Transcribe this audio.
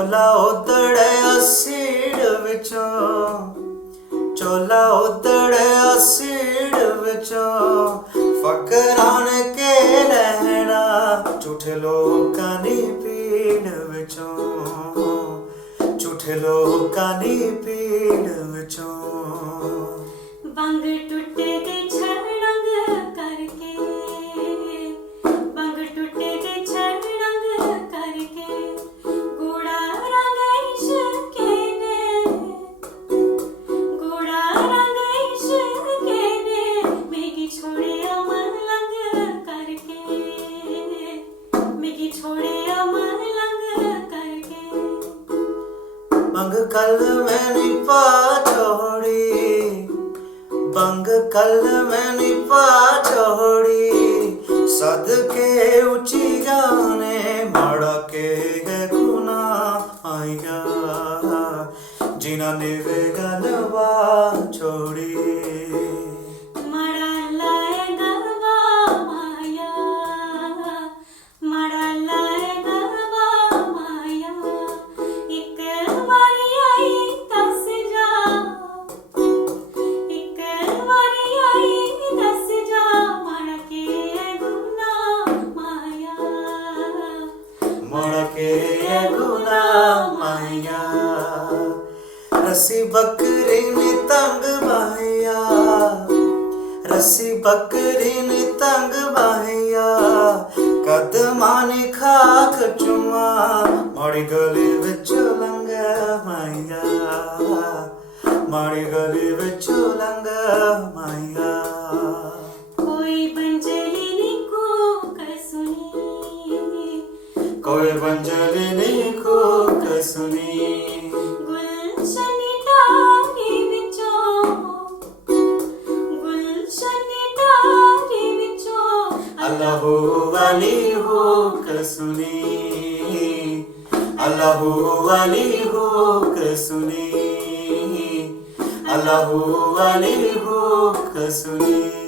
चोला उतड़े सीड़ विचों, चोला उतड़े सीड़ विचों, फकरान के लहना झूठे लोकां दी पीड़ विचों, झूठे लोकां दी पीड़ विचों। बंग टुटे दे छड़ंग करके, बंग टुटे दे छड़ंग करके, गुड़ा रंग इश्क़ ने, गुड़ा रंग इश्क़ ने, मिगी छोड़े अमन लंग करके, मिगी छोड़े अमन लंग करके। बंग कल मैंने पा छोड़ी, बंग कल मैंने पा छोड़ी, सदके ऊंची गाने माड़ा के है गुनाह आया, जिन्हां ने वे गलवा छोड़ी। माड़ा लाए गलवा माया, माड़ा लाए गलवा माया, एक बारी आई दस जा, एक बारी आई दस जा, माड़ा के गुनाह माया, माड़ा के है गुनाह माया। रस्सी बकरी ने तंग बाहिया, रस्सी बकरी ने तंग बाहिया, कदमां ने खाक चुमा, माड़ी गली विच लंघा माया, माड़ी गली विच लंघा माया। कोई बंजरी नी कूक सुनी, कोई बंजरी ने कूक सुनी, गुलशनी डाली विचों, गुलशनी डाली विचों, अल्लाहू वाली हुक सुनी, अल्लाहू वाली हुक सुनी, अल्लाहू वाली हुक सुनी।